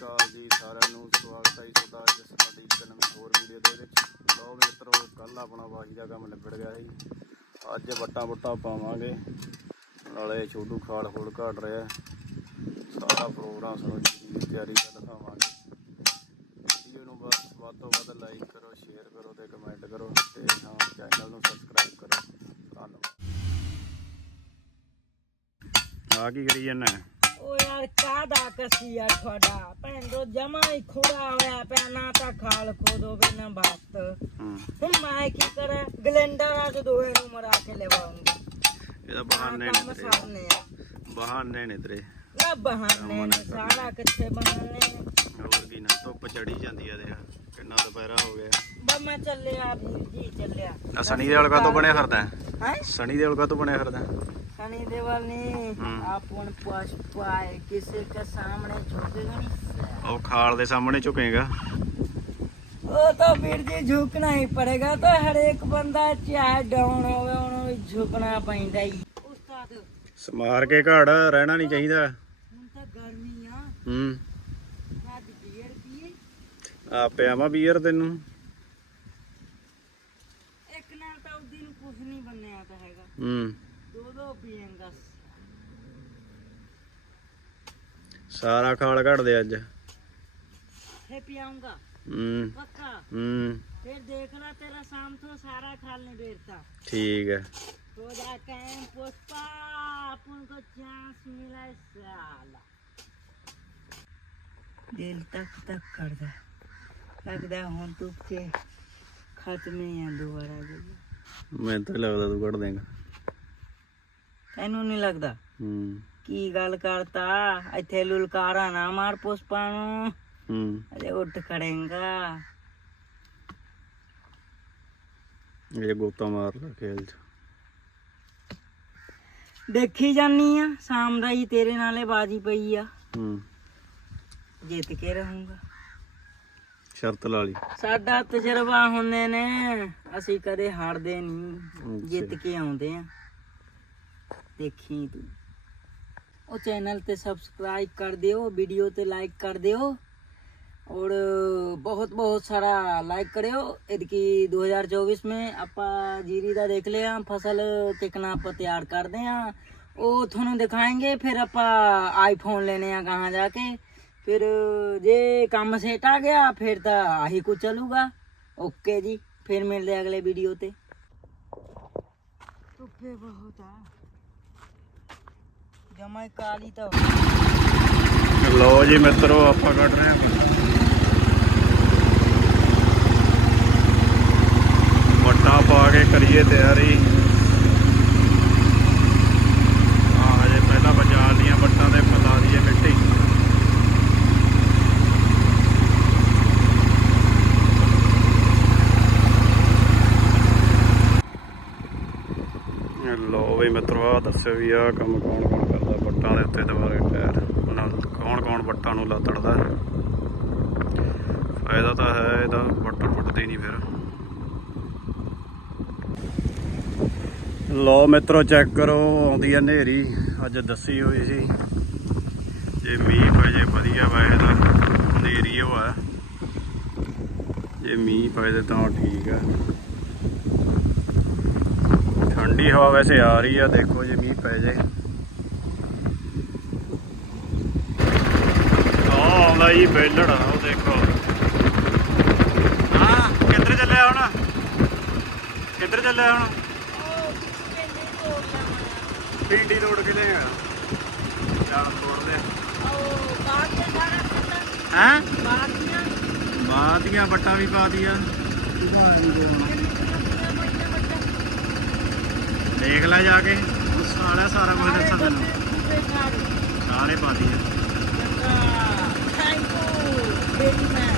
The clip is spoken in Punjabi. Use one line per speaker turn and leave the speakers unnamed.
ਅਕਾਲ ਜੀ, ਸਾਰਿਆਂ ਨੂੰ ਸਵਾਗਤ ਹੈ ਜੀ ਤੁਹਾਡਾ ਅੱਜ ਸਾਡੀ ਇੱਕ ਨਵੀਂ ਹੋਰ ਵੀਡੀਓ ਦੇ ਵਿੱਚ। ਲੋ ਮਿੱਤਰੋ ਕੱਲ ਆਪਣਾ ਵਾਹੀ ਦਾ ਕੰਮ ਨਿਬੜ ਗਿਆ ਸੀ। ਅੱਜ ਵੱਟਾਂ ਵੱਟਾਂ ਪਾਵਾਂਗੇ। ਨਾਲੇ ਛੋਟੂ ਖਾਲ ਖੋਲ ਘਾਟ ਰਿਹਾ ਸਾਰਾ ਪ੍ਰੋਗਰਾਮ ਸਾਨੂੰ ਦੀ ਤਿਆਰੀ ਦਾ ਦਿਖਾਵਾਂਗੇ। ਵੀਡੀਓ ਨੂੰ ਬਸ ਵੱਧ ਤੋਂ ਵੱਧ ਲਾਈਕ ਕਰੋ ਸ਼ੇਅਰ ਕਰੋ ਤੇ ਕਮੈਂਟ ਕਰੋ ਤੇ ਹਾਂ ਚੈਨਲ ਨੂੰ ਸਬਸਕ੍ਰਾਈਬ ਕਰੋ। ਧੰਨਵਾਦ। ਆ ਕੀ ਕਰੀ ਜਾਂਦਾ?
ਓ ਯਾਰ ਕਾਦਾ ਕਸੀਆ ਤੁਹਾਡਾ? ਭੈਣ ਦੋ ਜਮਾ ਹੀ ਖੁੜਾ ਹੋਇਆ ਪਿਆ ਨਾ ਤਾਂ ਖਾਲ ਖੋਦੋ ਵੀ ਨਾ ਬਾਤ।
ਹੂੰ।
ਹੁਣ ਮੈਂ ਕੀ ਕਰਾਂ? ਗਲੈਂਡਰ ਅੱਜ ਦੋਏ ਨੂੰ ਮਰਾ ਕੇ ਲਵਾਉਂਗਾ
ਇਹਦਾ ਬਹਾਨੇ ਨੇ ਤੇਰੇ।
ਆ।
ਬਹਾਨੇ ਨੇ ਤੇਰੇ।
ਨਾ ਬਹਾਨੇ ਨੇ ਸਾਰਾ ਕਿੱਥੇ ਬਹਾਨੇ ਨੇ।
ਹੋਰ ਕੀ ਨਾ ਧੁੱਪ ਚੜੀ ਜਾਂਦੀ ਆ ਦੇਖ ਕਿੰਨਾ ਦੁਪਹਿਰਾ ਹੋ ਗਿਆ।
ਬਾ ਮੈਂ ਚੱਲਿਆ ਵੀਰ ਜੀ ਚੱਲਿਆ।
ਆ ਸਣੀ ਦੇਵਲ ਕਾ ਤੋਂ ਬਣਿਆ ਫਿਰਦਾ।
ਹੈ?
ਸਣੀ ਦੇਵਲ ਕਾ ਤੋਂ ਬਣਿਆ ਫਿਰਦਾ।
ਸਨੀ देवल ने
हम्म।
अपन पास पाए किसी के सामने झुकेगा नहीं
ਉਹ ਖਾਲ ਦੇ ਸਾਹਮਣੇ ਝੁਕੇਗਾ
वो तो वीर जी झुकना ही पड़ेगा तो हर एक बंदा चाहे डाउन होवे ਉਹਨੂੰ ਵੀ ਝੁਕਣਾ ਪੈਂਦਾ ਹੀ ਉਸਤਾਦ
ਸਮਾਰ ਕੇ ਘਾੜ ਰਹਿਣਾ ਨਹੀਂ ਚਾਹੀਦਾ
ਹੁਣ ਤਾਂ ਗਰਮੀ ਆ
ਹੂੰ
ਅੱਜ ਬੀਅਰ ਪੀਏ
ਆ ਪਿਆ ਮਾ ਬੀਅਰ ਤੈਨੂੰ
ਇੱਕ ਨਾਲ ਤਾਂ ਉਸ ਦਿਨ ਕੁਝ ਨਹੀਂ ਬਣਿਆ ਤਾਂ ਹੈਗਾ
ਹੂੰ ਸਾਰਾ ਖਾਲ ਘੜਦੇ ਅੱਜ।
ਫੇ ਪੀਆਉਂਗਾ
ਹੂੰ।
ਪੱਕਾ।
ਹੂੰ।
ਫਿਰ ਦੇਖ ਲੈ ਤੇਰਾ ਸ਼ਾਮ ਤੋਂ ਸਾਰਾ ਖਾਲ ਨਹੀਂ ਬੇਰਤਾ
ਠੀਕ ਹੈ।
ਤੋਦਾ ਕੈਂ ਪੁਸ਼ਪਾ ਆਪਨ ਕੋ ਚਾਂਸ ਮਿਲਾ ਸਾਲਾ। ਦਿਲ ਤੱਕ ਤੱਕ ਕਰਦਾ। ਲੱਗਦਾ ਹੁਣ ਤੂੰ ਤੇ ਖਤਮੇ ਆ ਦੁਬਾਰਾ। ਜੀ
ਮੈਂ ਤਾਂ ਲੱਗਦਾ ਤੂੰ ਕੱਢ ਦੇਗਾ
ਤੈਨੂੰ ਨਹੀਂ ਲੱਗਦਾ।
ਹੂੰ।
ਕੀ ਗੱਲ ਕਰਤਾ? ਇੱਥੇ ਲੁਲਕਾਰਾ ਨਾ ਮਾਰ ਪੁਸ਼ਪਾ ਨੂੰ।
ਹੂੰ।
ਅਜੇ ਉੱਠ ਖੜੇਗਾ।
ਇਹ ਗੋਤਾ ਮਾਰ ਲੈ ਖੇਲ ਚ।
ਦੇਖੀ ਜਾਨੀ ਆ ਸ਼ਾਮ ਦਾ ਹੀ ਤੇਰੇ ਨਾਲੇ ਬਾਜੀ ਪਈ ਆ।
ਹੂੰ।
ਜਿੱਤ ਕੇ ਰਹੂੰਗਾ।
ਸ਼ਰਤ ਲਾ ਲਈ।
ਸਾਡਾ ਤਜਰਬਾ ਹੁੰਦੇ ਨੇ ਅਸੀਂ ਕਦੇ ਹਾਰਦੇ ਨਹੀਂ ਜਿੱਤ ਕੇ ਆਉਂਦੇ ਆ। ਦੇਖੀ ਤੂੰ। ਉਹ ਚੈਨਲ ਤੇ ਸਬਸਕ੍ਰਾਈਬ ਕਰ ਦਿਓ ਵੀਡੀਓ ਤੇ ਲਾਈਕ ਕਰ ਦਿਓ। और बहुत बहुत सारा लाइक करो इनकी 2024 में ਆਪਾਂ ਜੀਰੀ ਦਾ ਦੇਖ ਲਿਆ, ਫਸਲ ਕਿਕਨਾ ਆਪਾਂ ਤਿਆਰ ਕਰਦੇ ਆ। ਉਹ ਤੁਹਾਨੂੰ ਦਿਖਾएंगे ਫਿਰ ਆਪਾਂ ਆਈਫੋਨ ਲੈਣੇ ਆ ਕਹਾਂ ਜਾ ਕੇ। ਫਿਰ ਜੇ ਕੰਮ ਸੇਟ ਆ ਗਿਆ, ਫਿਰ ਤਾਂ ਆਹੀ ਕੁ ਚੱਲੂਗਾ। ਓਕੇ ਜੀ, ਫਿਰ ਮਿਲਦੇ ਅਗਲੇ ਵੀਡੀਓ ਤੇ। ਧੁੱਪੇ ਬਹੁਤ ਆ। ਜਮਾਈ ਕਾਲੀ ਤਾਂ
ਲਓ ਜੀ ਮਿੱਤਰੋ, ਆਪਾਂ ਕੱਢ ਰਹੇ ਹਾਂ। ਵੱਟਾਂ ਪਾ ਕੇ ਕਰੀਏ ਤਿਆਰੀ। ਆ ਹਜੇ ਪਹਿਲਾਂ ਬਚਾ ਲੀਆਂ ਵੱਟਾਂ ਦੇ ਪਲਾ ਦਈਏ ਮਿੱਟੀ। ਇਹ ਲਓ ਵੀ ਮਿੱਤਰੋ ਆ ਦੱਸਿਓ ਵੀ ਆ ਕੰਮ ਕੌਣ ਕੌਣ ਕਰਦਾ ਵੱਟਾਂ ਦੇ ਉੱਤੇ ਦੁਬਾਰੇ ਟਾਇਰ ਨਾਲ ਕੌਣ ਕੌਣ ਵੱਟਾਂ ਨੂੰ ਲਾਤੜਦਾ ਫਾਇਦਾ ਤਾਂ ਹੈ, ਇਹਦਾ ਵੱਟ ਟੁੱਟਦੇ ਨਹੀਂ ਫਿਰ। ਲਓ ਮਿੱਤਰੋ, ਚੈੱਕ ਕਰੋ, ਆਉਂਦੀ ਹੈ ਹਨੇਰੀ। ਅੱਜ ਦੱਸੀ ਹੋਈ ਸੀ ਜੇ ਮੀਂਹ ਪੈ ਜੇ ਵਧੀਆ ਵਾ ਇਹਦਾ ਹਨੇਰੀ ਉਹ ਆ। ਜੇ ਮੀਂਹ ਪੈ ਜੇ ਤਾਂ ਠੀਕ ਆ। ਠੰਡੀ ਹਵਾ ਵੈਸੇ ਆ ਰਹੀ ਆ, ਦੇਖੋ ਜੇ ਮੀਂਹ ਪੈ ਜੇ। ਆ ਜੀ ਬੇਲੜ ਆ ਉਹ ਦੇਖੋ। ਹਾਂ ਕਿੱਧਰ ਚੱਲਿਆ ਹੁਣ? ਕਿੱਧਰ ਚੱਲਿਆ ਹੁਣ? ਭਿੰਡੀ ਤੋੜ ਕੇ ਲੈ ਆ ਚੱਲ ਤੋੜਦੇ ਹੈਂ? ਬਾਦੀਆਂ ਬੱਟਾਂ ਵੀ ਪਾ ਦੀਆਂ। ਦੇਖ ਲੈ ਜਾ ਕੇ। ਉਸ ਸਾਲਾ ਸਾਰਾ ਕੁਝ ਦੱਸਾਂ ਤੈਨੂੰ। ਸਾਰੇ ਪਾ ਦੀਆਂ।
thankful very much.